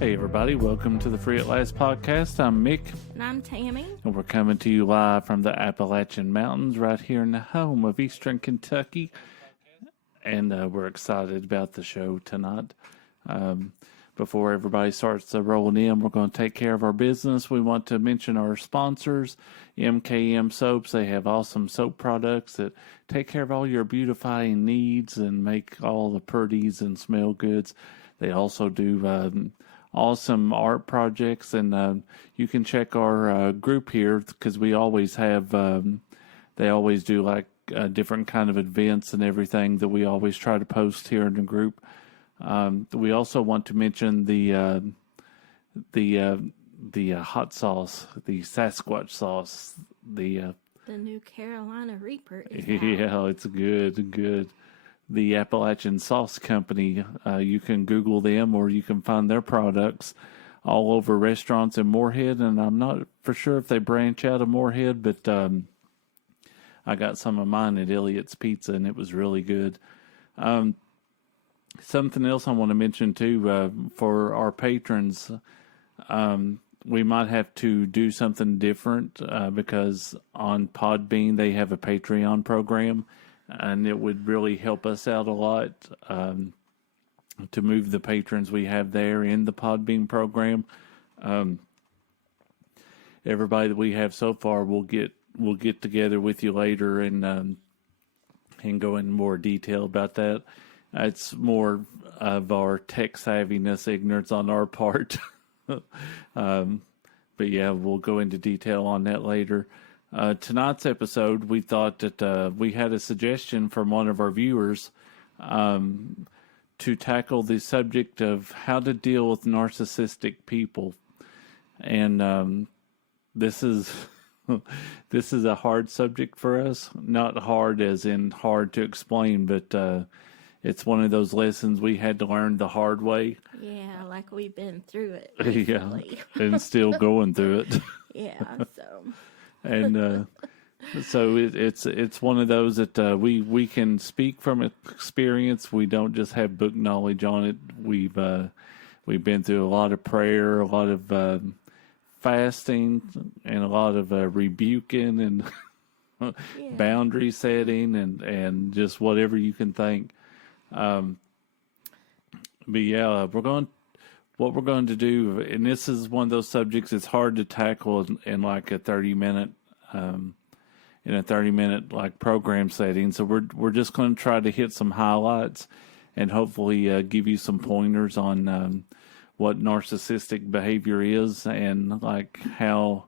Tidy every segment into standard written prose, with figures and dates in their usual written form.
Hey everybody, welcome to the Free at Last podcast. I'm Mick. And I'm Tammy. And we're coming to you live from the Appalachian Mountains right here in the home of Eastern Kentucky. And we're excited about the show tonight. Before everybody starts rolling in, we're going to take care of our business. We want to mention our sponsors, MKM Soaps. They have awesome soap products that take care of all your beautifying needs and make all the pretties and smell goods. They also do awesome art projects, and you can check our group here because we always have, they always do like different kind of events and everything that we always try to post here in the group. We also want to mention the hot sauce, the Sasquatch sauce, the New Carolina Reaper is yeah, out. it's good. The Appalachian Sauce Company, you can Google them or you can find their products all over restaurants in Moorhead, and I'm not for sure if they branch out of Moorhead, but I got some of mine at Elliott's Pizza and it was really good. Something else I want to mention too, for our patrons, we might have to do something different because on Podbean they have a Patreon program, and it would really help us out a lot to move the patrons we have there in the Podbean program. Everybody that we have so far, we'll get together with you later and go in more detail about that. It's more of our tech savviness, ignorance on our part. But yeah, we'll go into detail on that later. Tonight's episode, we thought that we had a suggestion from one of our viewers to tackle the subject of how to deal with narcissistic people. And this is this is a hard subject for us. Not hard as in hard to explain, but it's one of those lessons we had to learn the hard way. Yeah, like we've been through it Yeah, recently. and still going through it. Yeah, so. And so it's one of those that we can speak from experience. We don't just have book knowledge on it. We've been through a lot of prayer, a lot of fasting, and a lot of rebuking and boundary setting and just whatever you can think. But yeah, what we're going to do, and this is one of those subjects it's hard to tackle in like a 30-minute like program setting. So we're just going to try to hit some highlights and hopefully give you some pointers on what narcissistic behavior is and like how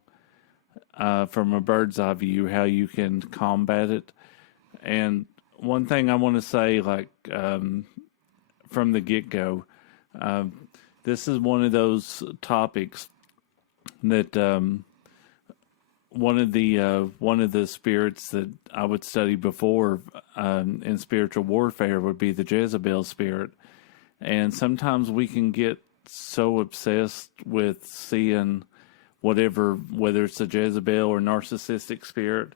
from a bird's eye view how you can combat it. And one thing I want to say, like from the get-go, this is one of those topics that one of the spirits that I would study before in spiritual warfare would be the Jezebel spirit, and sometimes we can get so obsessed with seeing whether it's a Jezebel or narcissistic spirit.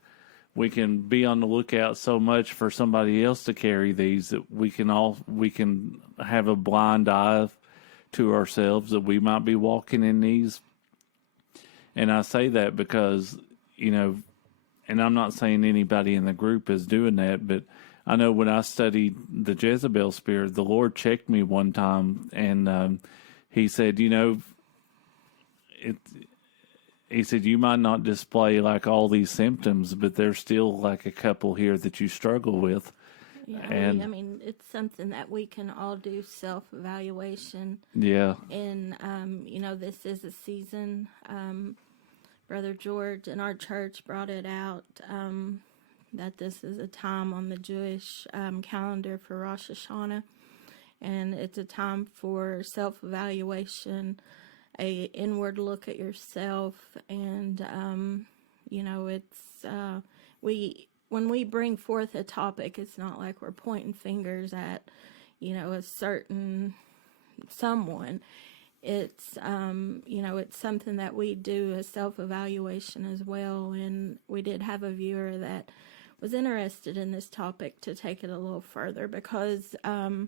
We can be on the lookout so much for somebody else to carry these that we can have a blind eye to ourselves that we might be walking in these. And I say that because, and I'm not saying anybody in the group is doing that, but I know when I studied the Jezebel spirit, the Lord checked me one time and he said, he said, you might not display like all these symptoms, but there's still like a couple here that you struggle with. Yeah, and I mean, it's something that we can all do self-evaluation. Yeah. And, this is a season. Brother George in our church brought it out that this is a time on the Jewish calendar for Rosh Hashanah. And it's a time for self-evaluation, a inward look at yourself, and when we bring forth a topic, it's not like we're pointing fingers at a certain someone. It's it's something that we do a self-evaluation as well. And we did have a viewer that was interested in this topic to take it a little further because a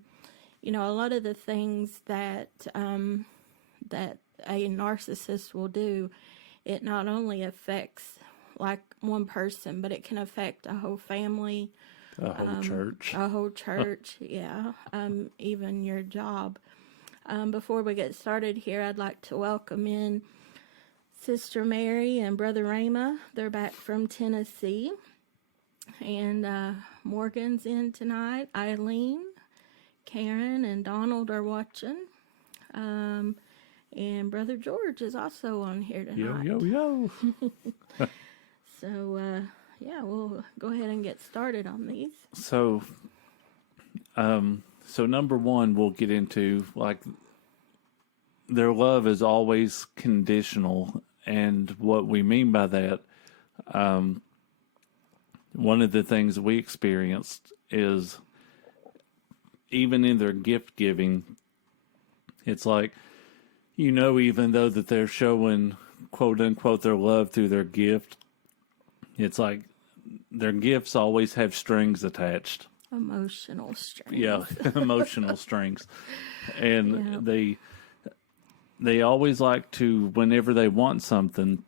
lot of the things that that a narcissist will do, it not only affects like one person, but it can affect a whole family, A whole church. yeah, even your job. Before we get started here, I'd like to welcome in Sister Mary and Brother Rama. They're back from Tennessee. And Morgan's in tonight. Eileen, Karen, and Donald are watching. And Brother George is also on here tonight. Yo. So, yeah, we'll go ahead and get started on these. So number one, we'll get into, like, their love is always conditional. And what we mean by that, one of the things we experienced is even in their gift giving, it's like, even though that they're showing, quote unquote, their love through their gift, it's like their gifts always have strings attached. Emotional strings. Yeah, emotional strings. And they always like to, whenever they want something,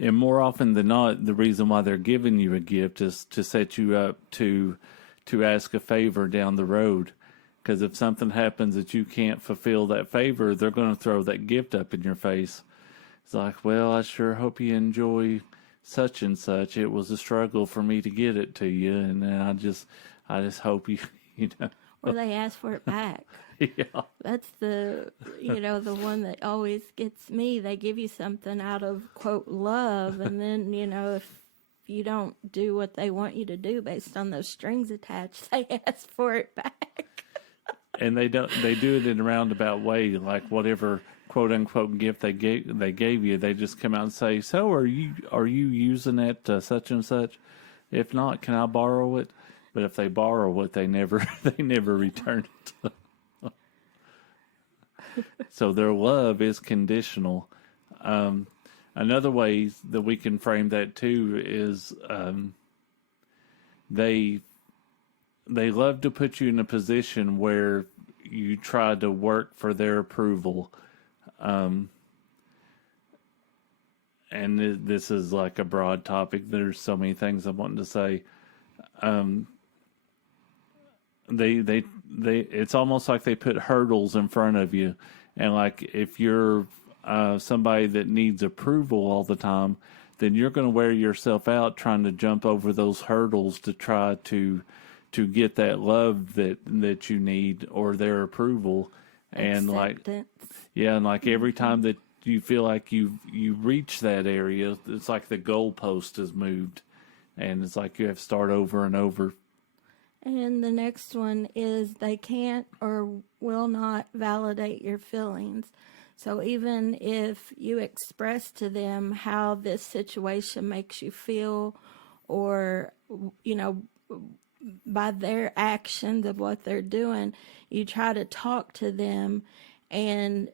and more often than not, the reason why they're giving you a gift is to set you up to ask a favor down the road. Because if something happens that you can't fulfill that favor, they're going to throw that gift up in your face. It's like, well, I sure hope you enjoy such and such. It was a struggle for me to get it to you, and I just hope you know. Or they ask for it back. Yeah. That's the one that always gets me. They give you something out of, quote, love, and then, if you don't do what they want you to do based on those strings attached, they ask for it back. And they do it in a roundabout way, like whatever quote unquote gift they gave you, they just come out and say, "So are you using it such and such? If not, can I borrow it?" But if they borrow it, they never return it. So their love is conditional. Another way that we can frame that too is they love to put you in a position where you try to work for their approval. And this is like a broad topic. There's so many things I'm wanting to say. It's almost like they put hurdles in front of you. And like if you're somebody that needs approval all the time, then you're going to wear yourself out trying to jump over those hurdles to try to get that love that you need or their approval. And Acceptance. like every time that you feel like you reach that area, it's like the goalpost has moved, and it's like you have to start over and over. And the next one is they can't or will not validate your feelings. So even if you express to them how this situation makes you feel, or, by their actions of what they're doing, you try to talk to them and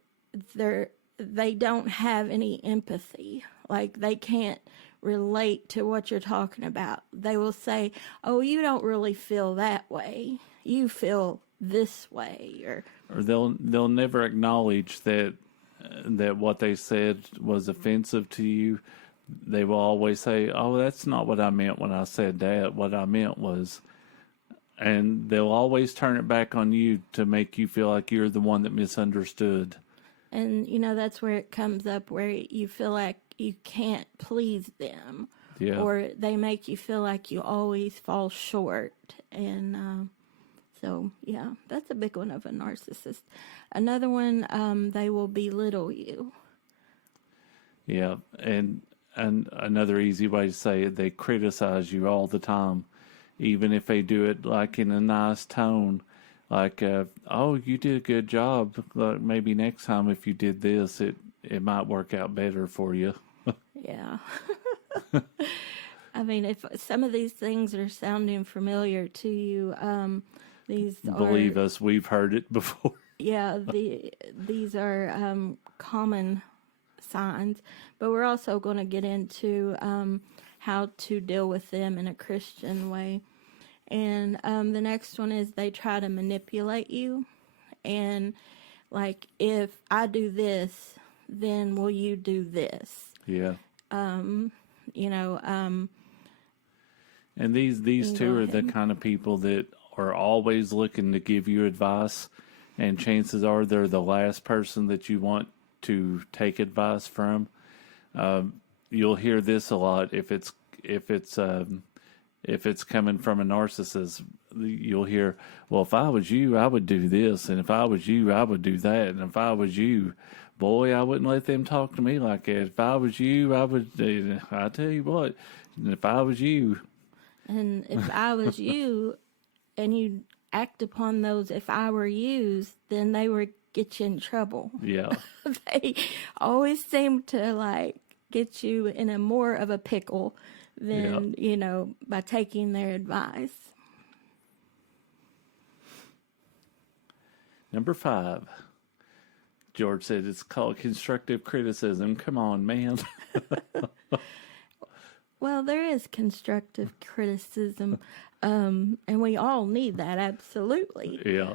they don't have any empathy. Like they can't relate to what you're talking about. They will say, "Oh, you don't really feel that way. You feel this way." Or they'll never acknowledge that what they said was offensive to you. They will always say, "Oh, that's not what I meant when I said that. What I meant was," and they'll always turn it back on you to make you feel like you're the one that misunderstood. And, that's where it comes up, where you feel like you can't please them. Yeah. Or they make you feel like you always fall short. And so, yeah, that's a big one of a narcissist. Another one, they will belittle you. Yeah, and another easy way to say it, they criticize you all the time, even if they do it like in a nice tone. Like, "Oh, you did a good job. Like, maybe next time if you did this, it might work out better for you." Yeah. I mean, if some of these things are sounding familiar to you, Believe us, we've heard it before. Yeah, these are common signs, but we're also going to get into how to deal with them in a Christian way. And the next one is they try to manipulate you. And Like, if I do this, then will you do this? Yeah. You know, And these go two are the ahead. kind of people that are always looking to give you advice, and chances are they're the last person that you want to take advice from. You'll hear this a lot if it's coming from a narcissist. You'll hear, "Well, if I was you, I would do this, and if I was you, I would do that, and if I was you, boy, I wouldn't let them talk to me like that. If I was you, I would." I tell you what, if I was you, And if I was you and you act upon those if I were yous, then they would get you in trouble. yeah, They always seem to like get you in a more of a pickle than, you know, by taking their advice. Number 5. George said it's called constructive criticism. Come on, man. Well, there is constructive criticism, and we all need that, absolutely. Yeah.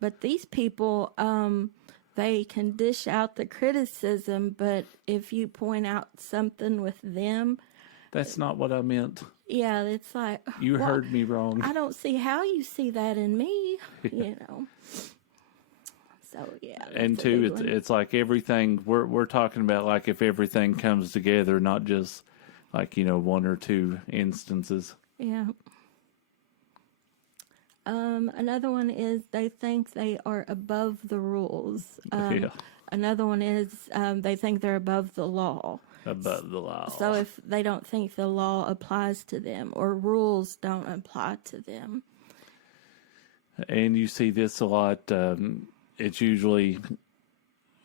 But these people, they can dish out the criticism, but if you point out something with them, That's not what I meant. yeah, it's like, You well, heard me wrong. I don't see how you see that in me, you know. So yeah, And that's a two, big one. it's like everything we're talking about, like if everything comes together, not just like, you know, one or two instances. Yeah. Another one is they think they are above the rules. Yeah. Another one is they think they're above the law. Above the law. So if they don't think the law applies to them or rules don't apply to them. And you see this a lot. It's usually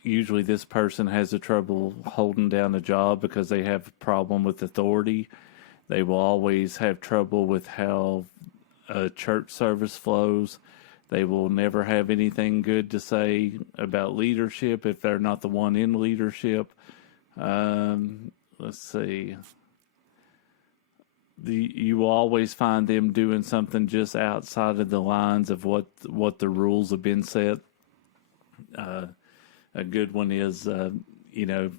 this person has a trouble holding down a job because they have a problem with authority. They will always have trouble with how a church service flows. They will never have anything good to say about leadership if they're not the one in leadership. Let's see. You will always find them doing something just outside of the lines of what the rules have been set. A good one is, you know,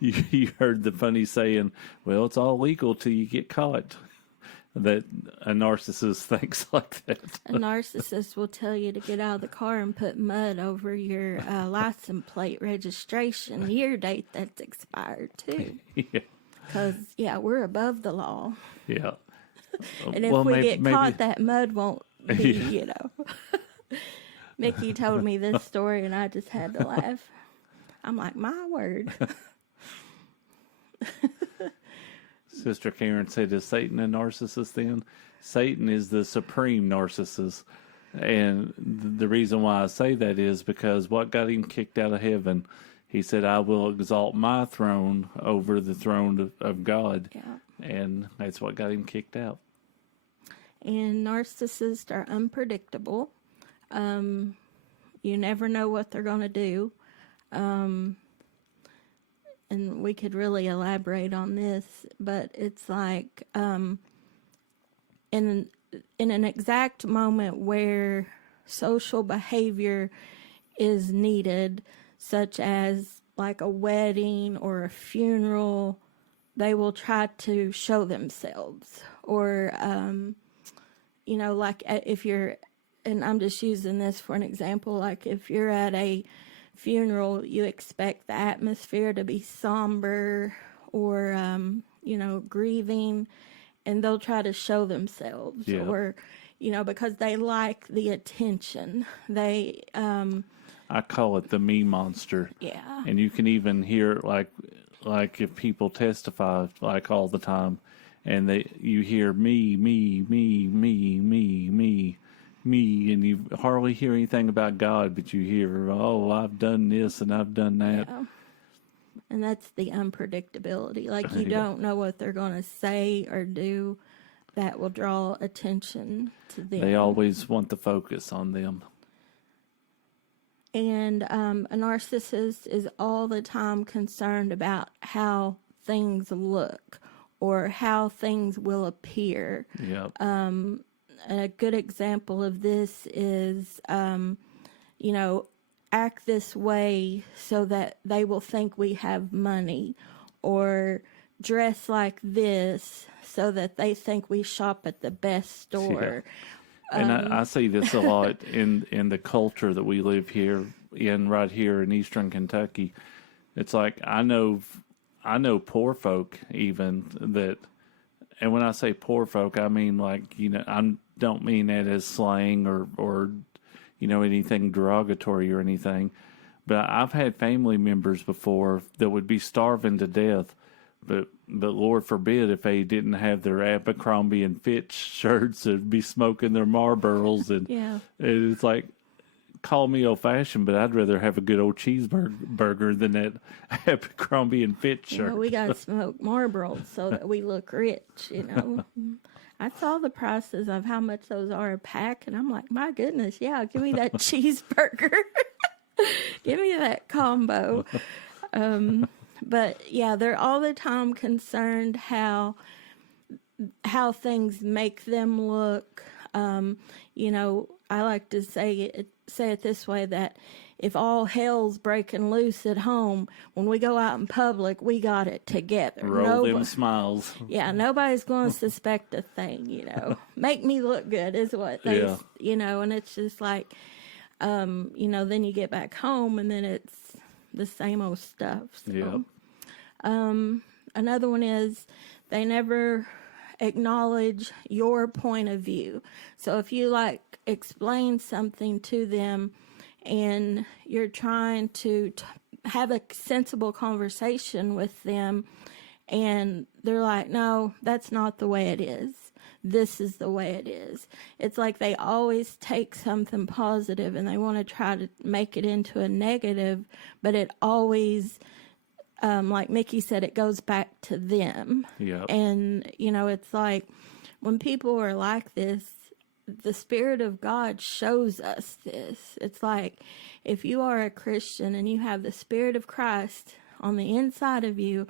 you heard the funny saying, "Well, it's all legal till you get caught." That a narcissist thinks like that. A narcissist will tell you to get out of the car and put mud over your license plate registration year date that's expired too. Yeah. Because, yeah, we're above the law. Yeah. And if we get caught, that mud won't be, you know. Mickey told me this story and I just had to laugh. I'm like, my word. Sister Karen said, "Is Satan a narcissist then?" Satan is the supreme narcissist. And the reason why I say that is because what got him kicked out of heaven, he said, "I will exalt my throne over the throne of God." Yeah. And that's what got him kicked out. And narcissists are unpredictable. You never know what they're going to do. And we could really elaborate on this, but it's like in an exact moment where social behavior is needed, such as like a wedding or a funeral, they will try to show themselves. Or, you know, like if you're, and I'm just using this for an example, like if you're at a funeral, you expect the atmosphere to be somber or, you know, grieving, and they'll try to show themselves. Yeah. Or, you know, because they like the attention. They, I call it the me monster. yeah. And you can even hear like if people testify like all the time, and you hear me, and you hardly hear anything about God, but you hear, "Oh, I've done this and I've done that." Yeah. And that's the unpredictability. Like you Yeah. don't know what they're going to say or do that will draw attention to them. They always want the focus on them. And a narcissist is all the time concerned about how things look or how things will appear. Yeah. a good example of this is, you know, act this way so that they will think we have money, or dress like this so that they think we shop at the best store. And I see this a lot in the culture that we live here in, right here in Eastern Kentucky. It's like I know poor folk even that, and when I say poor folk, I mean like, you know, I don't mean that as slang or you know, anything derogatory or anything. But I've had family members before that would be starving to death, but Lord forbid if they didn't have their Abercrombie and Fitch shirts, they'd be smoking their Marlboros, and Yeah. it's like, call me old fashioned, but I'd rather have a good old cheeseburger than that Abercrombie and Fitch You shirt. know, we got to smoke Marlboros so that we look rich, you know. I saw the prices of how much those are a pack, and I'm like, my goodness, yeah, give me that cheeseburger. Give me that combo. But yeah, they're all the time concerned how things make them look. You know, I like to say it this way, that if all hell's breaking loose at home, when we go out in public, we got it together. Roll them smiles. Yeah, nobody's going to suspect a thing, you know. Make me look good is what they, you know, and it's just like, you know, then you get back home and then it's the same old stuff. So. Another one is they never acknowledge your point of view. So if you like explain something to them and you're trying to have a sensible conversation with them, and they're like, no, that's not the way it is. This is the way it is. It's like they always take something positive and they want to try to make it into a negative, but it always, like Mickey said, it goes back to them. Yeah. And, you know, it's like when people are like this, the Spirit of God shows us this. It's like if you are a Christian and you have the Spirit of Christ on the inside of you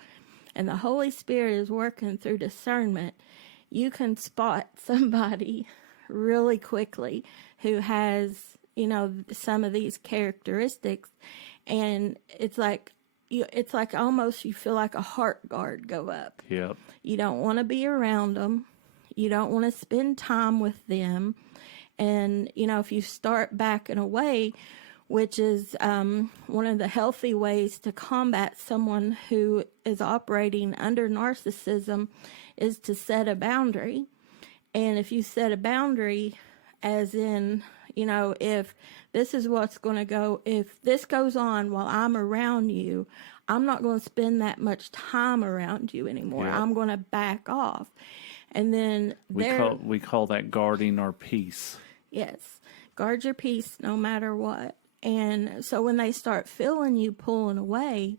and the Holy Spirit is working through discernment, you can spot somebody really quickly who has, you know, some of these characteristics. And it's like almost you feel like a heart guard go up. Yep. You don't want to be around them. You don't want to spend time with them. And, you know, if you start backing away, which is one of the healthy ways to combat someone who is operating under narcissism, is to set a boundary. And if you set a boundary, as in, you know, if this is what's going to go, if this goes on while I'm around you, I'm not going to spend that much time around you anymore. Yeah. I'm going to back off. And then we call that guarding our peace. Yes. Guard your peace no matter what. And so when they start feeling you pulling away,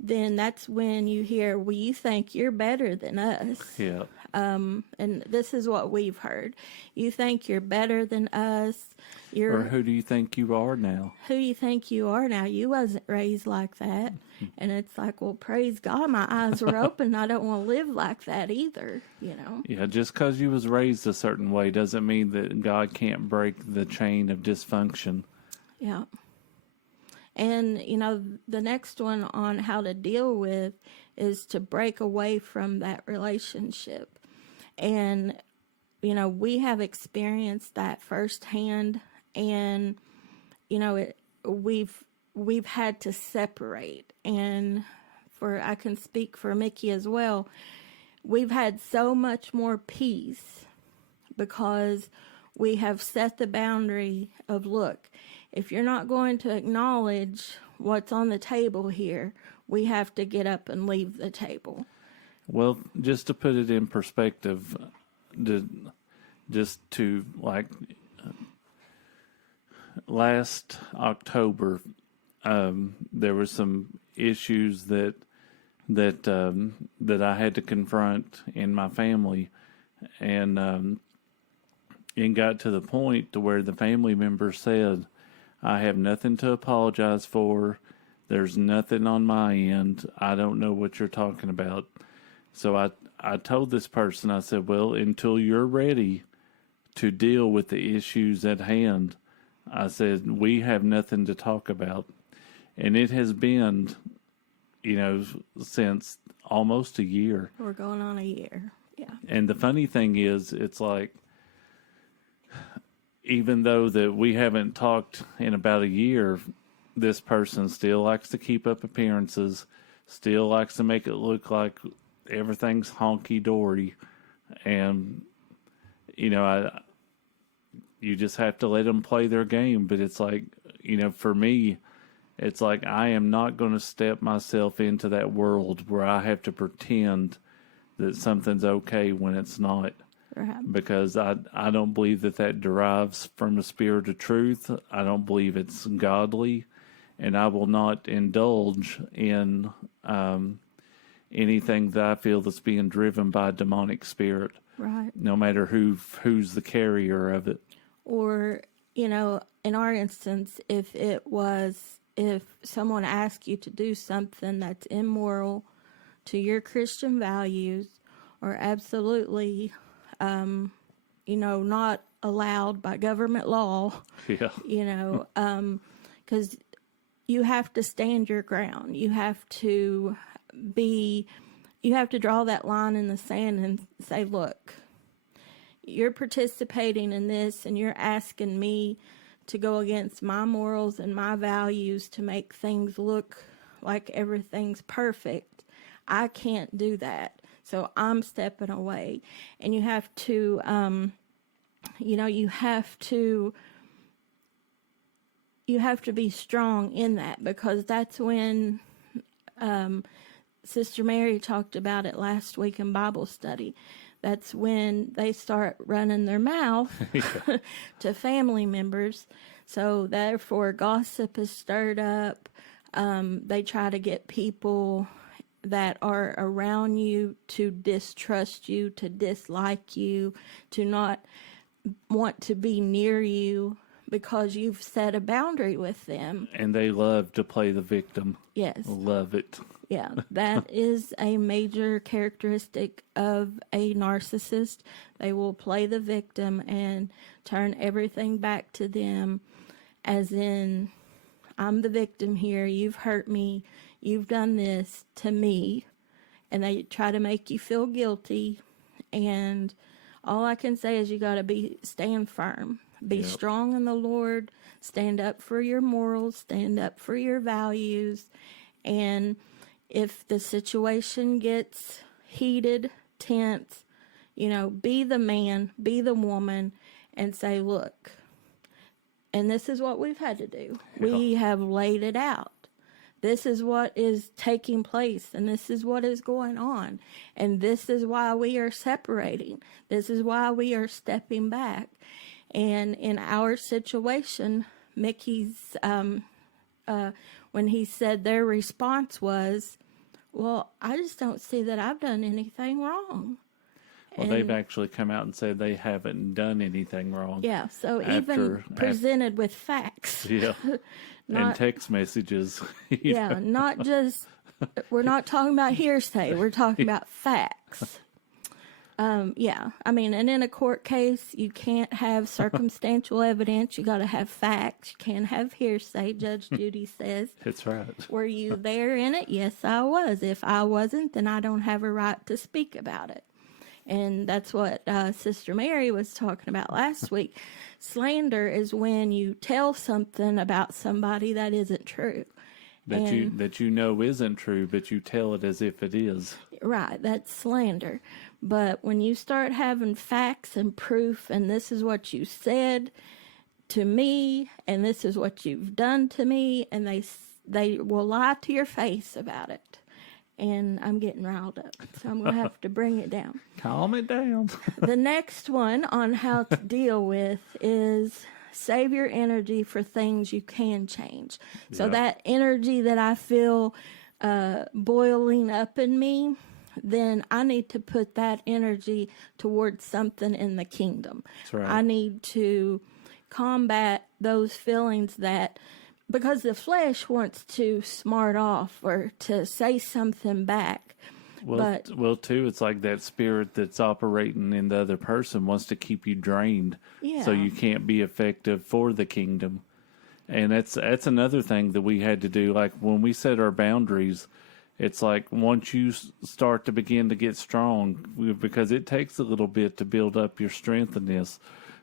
then that's when you hear, well, you think you're better than us. Yeah. And this is what we've heard. You think you're better than us. Or who do you think you are now? Who you think you are now? You wasn't raised like that. And it's like, well, praise God, my eyes were open. I don't want to live like that either, you know. Yeah, just because you was raised a certain way doesn't mean that God can't break the chain of dysfunction. Yeah. And, you know, the next one on how to deal with is to break away from that relationship. And, you know, we have experienced that firsthand, and, you know, we've had to separate. And I can speak for Mickey as well, we've had so much more peace because we have set the boundary of, look, if you're not going to acknowledge what's on the table here, we have to get up and leave the table. Well, just to put it in perspective, last October, there were some issues that I had to confront in my family, and it got to the point to where the family member said, I have nothing to apologize for. There's nothing on my end. I don't know what you're talking about. So I told this person, I said, well, until you're ready to deal with the issues at hand. I said, we have nothing to talk about. And it has been, since almost a year. We're going on a year. Yeah. And the funny thing is, it's like, even though that we haven't talked in about a year, this person still likes to keep up appearances, still likes to make it look like everything's honky-dory. And, you just have to let them play their game. But it's like, for me, it's like I am not going to step myself into that world where I have to pretend that something's okay when it's not. Right. Because I don't believe that derives from a spirit of truth. I don't believe it's godly. And I will not indulge in anything that I feel that's being driven by a demonic spirit. Right. No matter who's the carrier of it. Or, in our instance, if someone asks you to do something that's immoral to your Christian values, or absolutely, not allowed by government law, Yeah. because you have to stand your ground. You have to draw that line in the sand and say, look, you're participating in this and you're asking me to go against my morals and my values to make things look like everything's perfect. I can't do that. So I'm stepping away. And you have to, you have to be strong in that, because that's when Sister Mary talked about it last week in Bible study. That's when they start running their mouth to family members. So therefore, gossip is stirred up. They try to get people that are around you to distrust you, to dislike you, to not want to be near you because you've set a boundary with them. And they love to play the victim. Yes. Love it. Yeah, that is a major characteristic of a narcissist. They will play the victim and turn everything back to them, as in, I'm the victim here, you've hurt me, you've done this to me, and they try to make you feel guilty. And all I can say is you got to stand firm, be strong in the Lord, stand up for your morals, stand up for your values. And if the situation gets heated, tense, be the man, be the woman, and say, look, and this is what we've had to do. Yeah. We have laid it out. This is what is taking place, and this is what is going on. And this is why we are separating. This is why we are stepping back. And in our situation, Mickey's, when he said their response was, well, I just don't see that I've done anything wrong. Well, they've actually come out and said they haven't done anything wrong. Yeah, so even presented with facts. Yeah, and text messages. Yeah, not just, we're not talking about hearsay, we're talking about facts. Yeah, I mean, and in a court case, you can't have circumstantial evidence. You got to have facts. You can't have hearsay, Judge Judy says. That's right. Were you there in it? Yes, I was. If I wasn't, then I don't have a right to speak about it. And that's what Sister Mary was talking about last week. Slander is when you tell something about somebody that isn't true. That you know isn't true, but you tell it as if it is. Right, that's slander. But when you start having facts and proof, and this is what you said to me, and this is what you've done to me, and they will lie to your face about it. And I'm getting riled up, so I'm going to have to bring it down. Calm it down. The next one on how to deal with is save your energy for things you can change. So that energy that I feel boiling up in me, then I need to put that energy towards something in the kingdom. That's right. I need to combat those feelings that, because the flesh wants to smart off or to say something back. Well, too, it's like that spirit that's operating in the other person wants to keep you drained, so yeah, you can't be effective for the kingdom. And that's another thing that we had to do. Like when we set our boundaries, it's like once you start to begin to get strong, because it takes a little bit to build up your strength in this.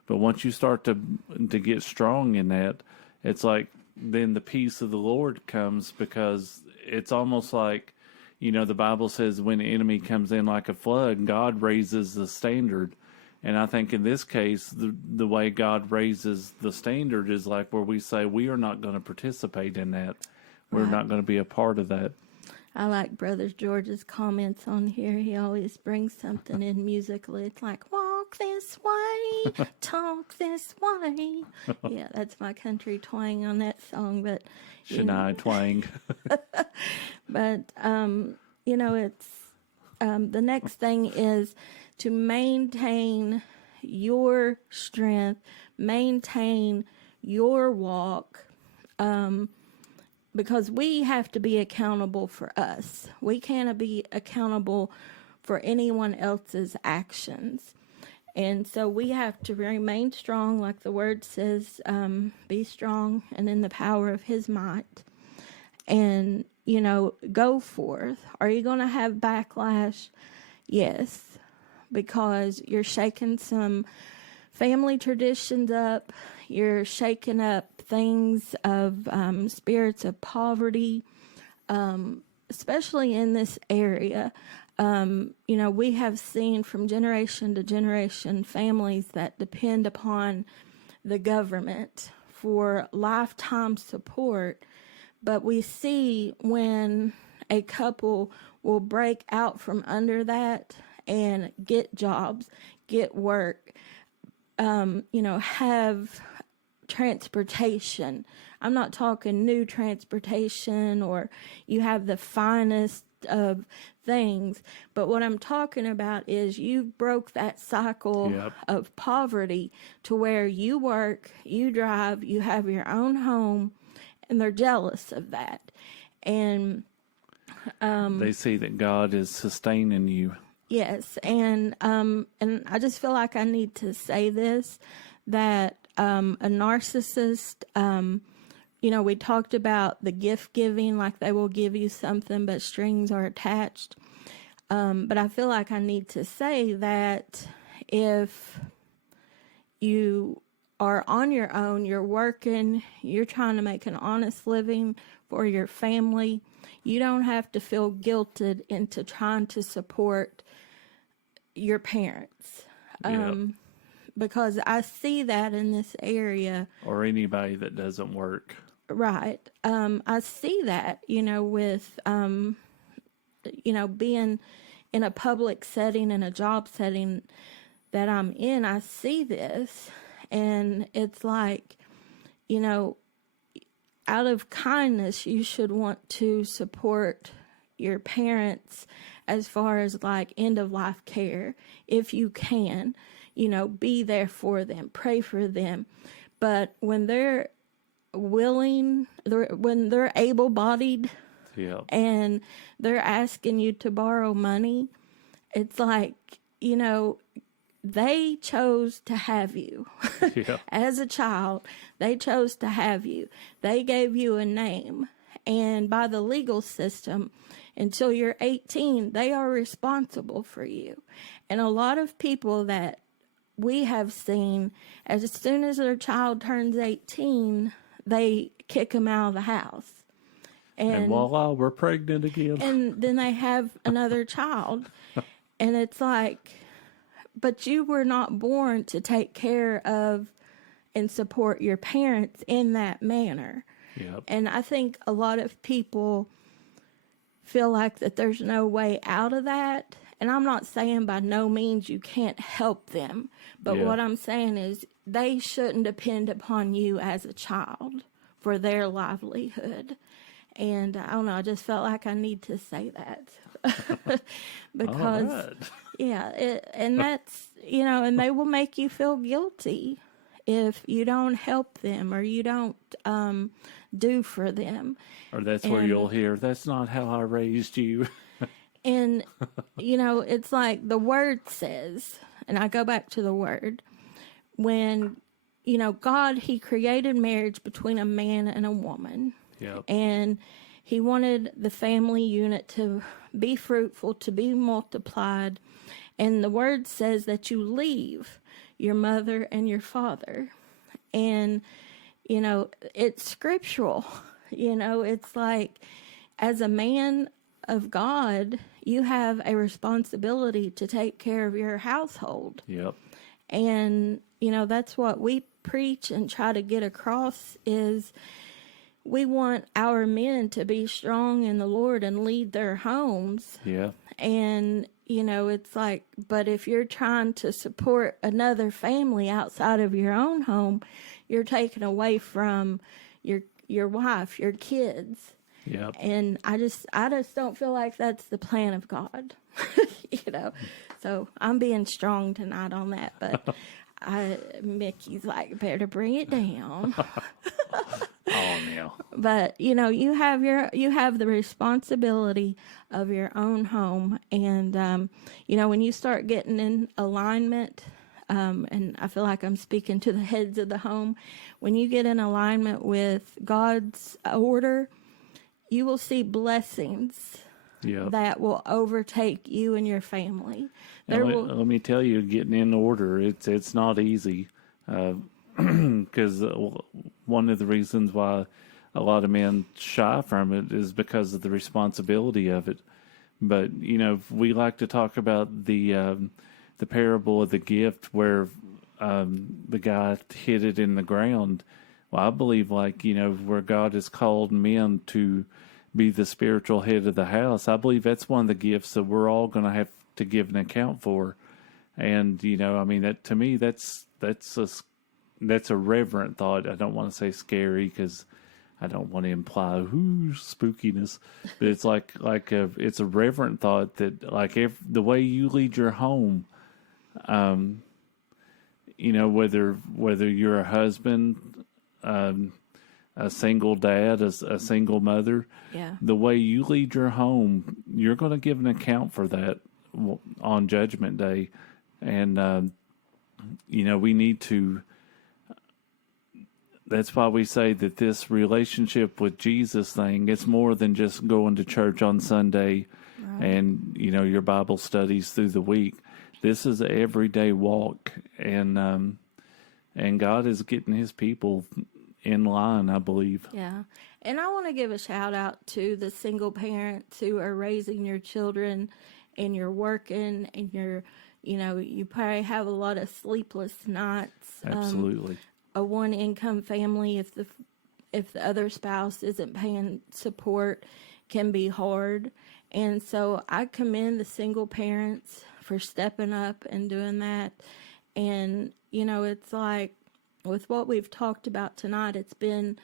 But once you start to get strong in that, it's like then the peace of the Lord comes, because it's almost like, the Bible says when the enemy comes in like a flood, God raises the standard. And I think in this case, the way God raises the standard is like where we say we are not going to participate in that. We're right. not going to be a part of that. I like Brother George's comments on here. He always brings something in musically. It's like, walk this way, talk this way. Yeah, that's my country twang on that song. But Shania twang. but it's the next thing is to maintain your strength, maintain your walk. Because we have to be accountable for us. We can't be accountable for anyone else's actions. And so we have to remain strong, like the word says, be strong and in the power of his might. And, go forth. Are you going to have backlash? Yes, because you're shaking some family traditions up. You're shaking up things of spirits of poverty, especially in this area. We have seen from generation to generation families that depend upon the government for lifetime support. But we see when a couple will break out from under that and get jobs, get work, have transportation. I'm not talking new transportation or you have the finest of things, but what I'm talking about is you broke that cycle of poverty to where you work, you drive, you have your own home, and they're jealous of that. And they see that God is sustaining you. Yes, and I just feel like I need to say this, that a narcissist, we talked about the gift giving, like they will give you something, but strings are attached. But I feel like I need to say that if you are on your own, you're working, you're trying to make an honest living for your family, you don't have to feel guilted into trying to support your parents. Because I see that in this area. Or anybody that doesn't work. Right. I see that, with, being in a public setting, in a job setting that I'm in, I see this. And it's like, out of kindness, you should want to support your parents as far as like end of life care, if you can, be there for them, pray for them. But when they're willing, when they're able-bodied, and they're asking you to borrow money, it's like, they chose to have you. As a child, they chose to have you. They gave you a name. And by the legal system, until you're 18, they are responsible for you. And a lot of people that we have seen, as soon as their child turns 18, they kick them out of the house. And voila, we're pregnant again. And then they have another child. And it's like, but you were not born to take care of and support your parents in that manner. And I think a lot of people feel like that there's no way out of that. And I'm not saying by no means you can't help them. But what I'm saying is they shouldn't depend upon you as a child for their livelihood. And I don't know, I just felt like I need to say that. Because, and that's, and they will make you feel guilty if you don't help them or you don't do for them. Or that's where you'll hear, that's not how I raised you. And, it's like the word says, and I go back to the word, when, God, he created marriage between a man and a woman. Yep. And he wanted the family unit to be fruitful, to be multiplied. And the word says that you leave your mother and your father. And, it's scriptural. It's like, as a man of God, you have a responsibility to take care of your household. Yep. And, that's what we preach and try to get across is we want our men to be strong in the Lord and lead their homes. Yeah. And, it's like, but if you're trying to support another family outside of your own home, you're taken away from your wife, your kids. Yep. And I just don't feel like that's the plan of God, So I'm being strong tonight on that, but Mickey's like, better bring it down. Oh, no. But you have the responsibility of your own home, and when you start getting in alignment, and I feel like I'm speaking to the heads of the home, when you get in alignment with God's order, you will see blessings that will overtake you and your family. Let me tell you, getting in order, it's not easy. Because one of the reasons why a lot of men shy from it is because of the responsibility of it. But, we like to talk about the parable of the gift where the guy hid it in the ground. Well, I believe where God has called men to be the spiritual head of the house, I believe that's one of the gifts that we're all going to have to give an account for. And, that to me, that's a reverent thought. I don't want to say scary because I don't want to imply spookiness, but it's it's a reverent thought that if the way you lead your home, whether you're a husband, a single dad, a single mother, the way you lead your home, you're going to give an account for that on Judgment Day, and we need to. That's why we say that this relationship with Jesus thing, it's more than just going to church on Sunday and, your Bible studies through the week. This is an everyday walk, and God is getting his people in line, I believe. Yeah. And I want to give a shout out to the single parents who are raising your children, and you're working, and you probably have a lot of sleepless nights. Absolutely. A one income family, if the other spouse isn't paying support, can be hard. And so I commend the single parents for stepping up and doing that. And it's like with what we've talked about tonight, it's been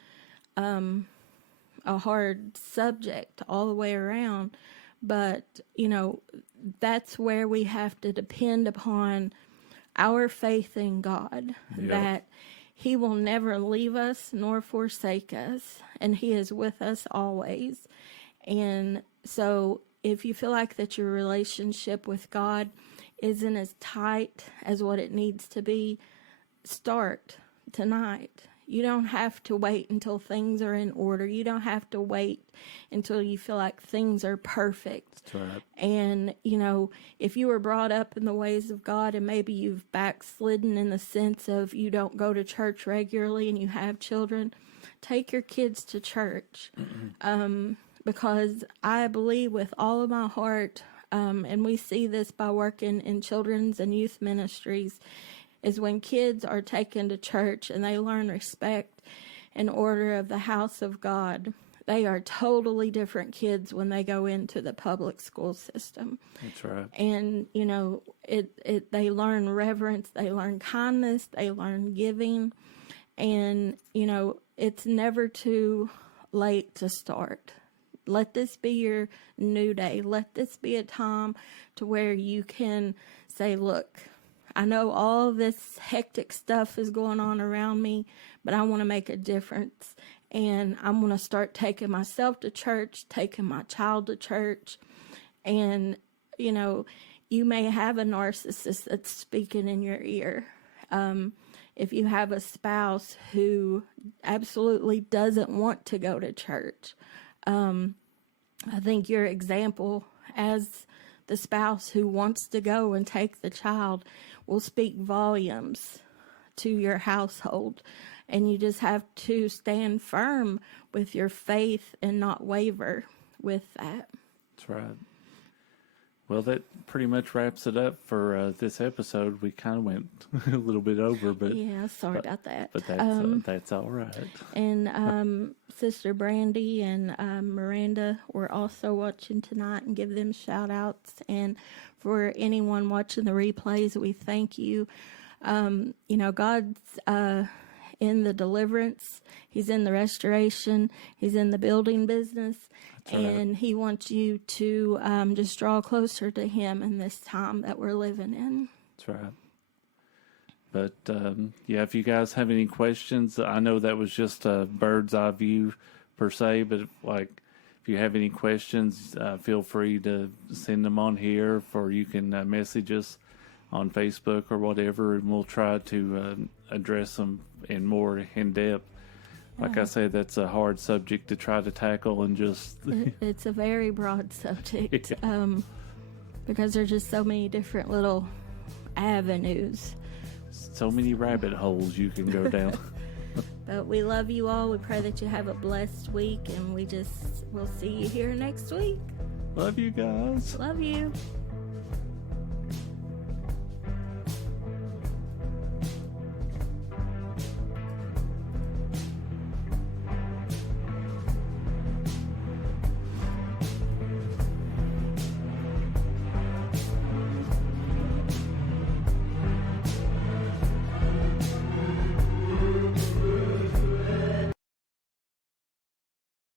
a hard subject all the way around, but that's where we have to depend upon our faith in God. That he will never leave us nor forsake us, and he is with us always. And so if you feel like that your relationship with God isn't as tight as what it needs to be, start tonight. You don't have to wait until things are in order. You don't have to wait until you feel like things are perfect. That's right. And, if you were brought up in the ways of God and maybe you've backslidden in the sense of you don't go to church regularly and you have children, take your kids to church. Because I believe with all of my heart, and we see this by working in children's and youth ministries, is when kids are taken to church and they learn respect and order of the house of God, they are totally different kids when they go into the public school system. That's right. And, they learn reverence, they learn kindness, they learn giving, and, it's never too late to start. Let this be your new day. Let this be a time to where you can say, look, I know all this hectic stuff is going on around me, but I want to make a difference. And I'm going to start taking myself to church, taking my child to church, And, you know, you may have a narcissist that's speaking in your ear. If you have a spouse who absolutely doesn't want to go to church, I think your example as the spouse who wants to go and take the child will speak volumes to your household. And you just have to stand firm with your faith and not waver with that. That's right. Well, that pretty much wraps it up for this episode. We kind of went a little bit over, but yeah, sorry about that. But that's all right. And Sister Brandy and Miranda were also watching tonight, and give them shout outs. And for anyone watching the replays, we thank you. You know, God's in the deliverance. He's in the restoration. He's in the building business. And He wants you to just draw closer to Him in this time that we're living in. That's right. But, yeah, if you guys have any questions, I know that was just a bird's eye view per se, but if you have any questions, feel free to send them on here, or you can message us on Facebook or whatever, and we'll try to address them in more in depth. Like I said, that's a hard subject to try to tackle, and just it's a very broad subject, because there's just so many different little avenues, so many rabbit holes you can go down. But we love you all. We pray that you have a blessed week, and we'll see you here next week. Love you guys. Love you.